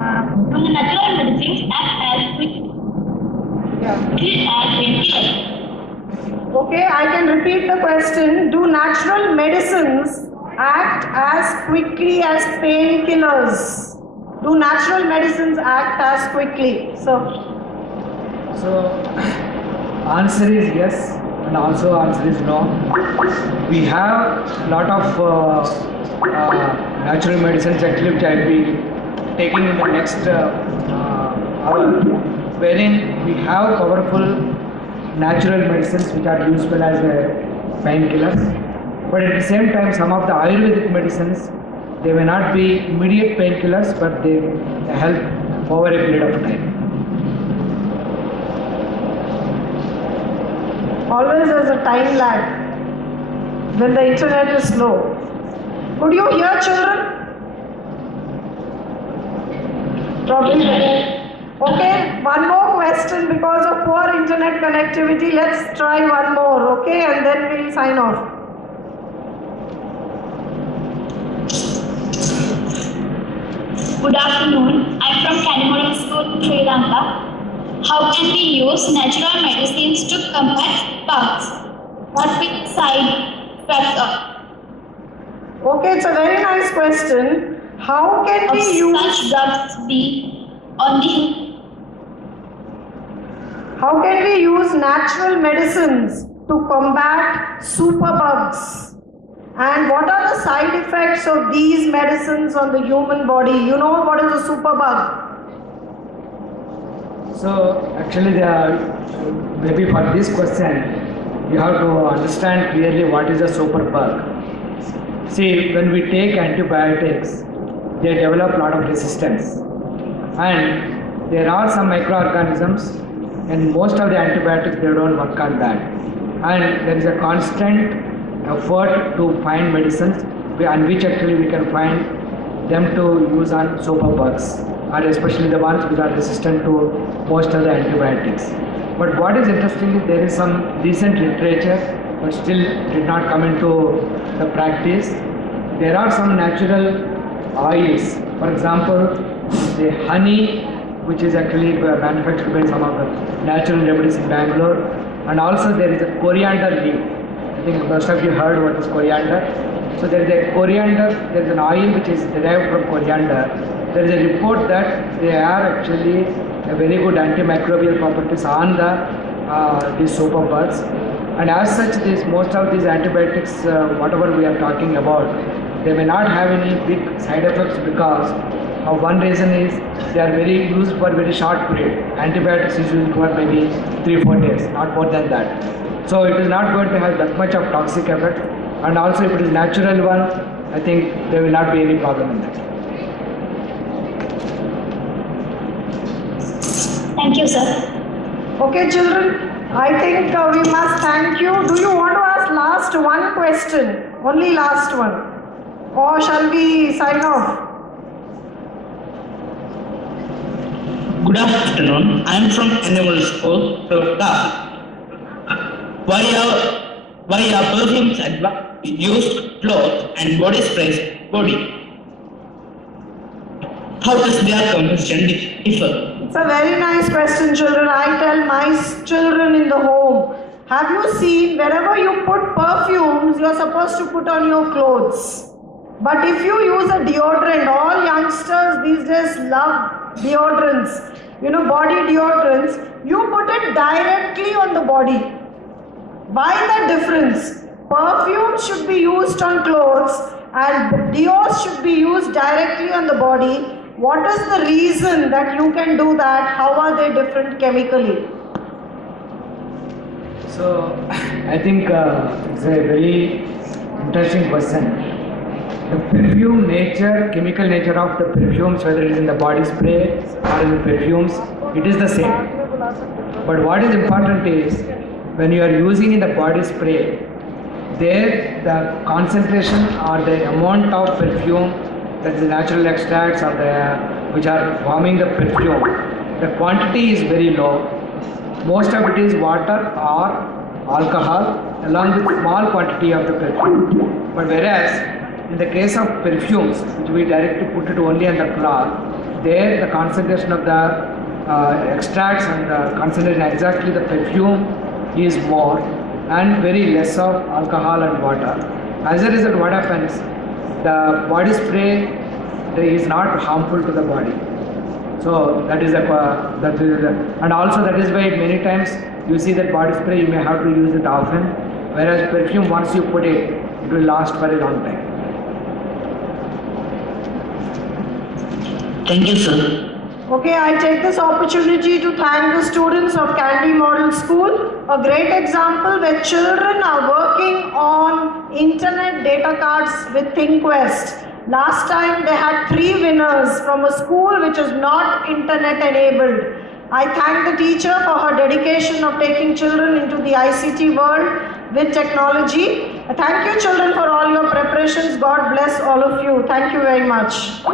Do the natural medicines act as quickly as painkillers? Okay, I can repeat the question. Do natural medicines act as quickly as painkillers? Do natural medicines act as quickly? So, answer is yes, and also answer is no. We have lot of natural medicines actually which I will be taking in the next hour, wherein we have powerful natural medicines which are useful as painkillers. But at the same time, some of the Ayurvedic medicines, they may not be immediate painkillers, but they help over a period of time. Always there's a time lag when the internet is slow. Could you hear, children? Probably. Okay, one more question because of poor internet connectivity. Let's try one more, okay, and then we'll sign off. Good afternoon. I'm from Kanimura School, Sri Lanka. How can we use natural medicines to combat bugs? What will side effects of Okay, it's a very nice question. How can we use such drugs be on the How can we use natural medicines to combat superbugs? And what are the side effects of these medicines on the human body? You know what is a superbug? So actually, maybe for this question, you have to understand clearly what is a superbug. See, when we take antibiotics, they develop a lot of resistance, and there are some microorganisms, and most of the antibiotics they don't work on that, and there is a constant effort to find medicines on which actually we can find them to use on superbugs, or especially the ones which are resistant to most of the antibiotics. But what is interesting is there is some recent literature, but still did not come into the practice. There are some natural oils, for example, the honey, which is actually manufactured by some of the natural remedies in Bangalore, and also there is a coriander leaf. I think most of you heard what is coriander. So there is a coriander, there is an oil which is derived from coriander. There is a report that they are actually a very good antimicrobial properties on these superbugs. And as such, most of these antibiotics, whatever we are talking about, they may not have any big side effects because one reason is they are very used for very short period. Antibiotics is used for maybe 3-4 days, not more than that. So it is not going to have that much of toxic effect. And also if it is natural one, I think there will not be any problem in that. Thank you, sir. Okay, children, I think we must thank you. Do you want to ask last one question? Only last one. Or shall we sign off? Good afternoon. I am from Animal School, Kolkata. Why are perfumes used clothes and body sprays body? How does their composition differ? It's a very nice question, children. I tell my children in the home, have you seen wherever you put perfumes, you're supposed to put on your clothes. But if you use a deodorant, all youngsters these days love deodorants, body deodorants, you put it directly on the body. Why the difference? Perfume should be used on clothes and deos should be used directly on the body. What is the reason that you can do that? How are they different chemically? So I think it's a very interesting question. The perfume nature, chemical nature of the perfumes, whether it is in the body spray or in the perfumes, it is the same. But what is important is when you are using in the body spray, there the concentration or the amount of perfume, that is the natural extracts or which are forming the perfume, the quantity is very low. Most of it is water or alcohol along with small quantity of the perfume. But whereas in the case of perfumes, which we directly put it only on the cloth, there the concentration of the extracts and the concentration exactly the perfume is more and very less of alcohol and water. As a result, what happens? The body spray is not harmful to the body. So that is and also that is why many times you see that body spray you may have to use it often, whereas perfume once you put it, it will last for a long time. Thank you, sir. Okay, I take this opportunity to thank the students of Candy Model School, a great example where children are working on internet data cards with ThinkQuest. Last time they had 3 winners from a school which is not internet enabled. I thank the teacher for her dedication of taking children into the ICT world with technology. I thank you children for all your preparations. God bless all of you. Thank you very much.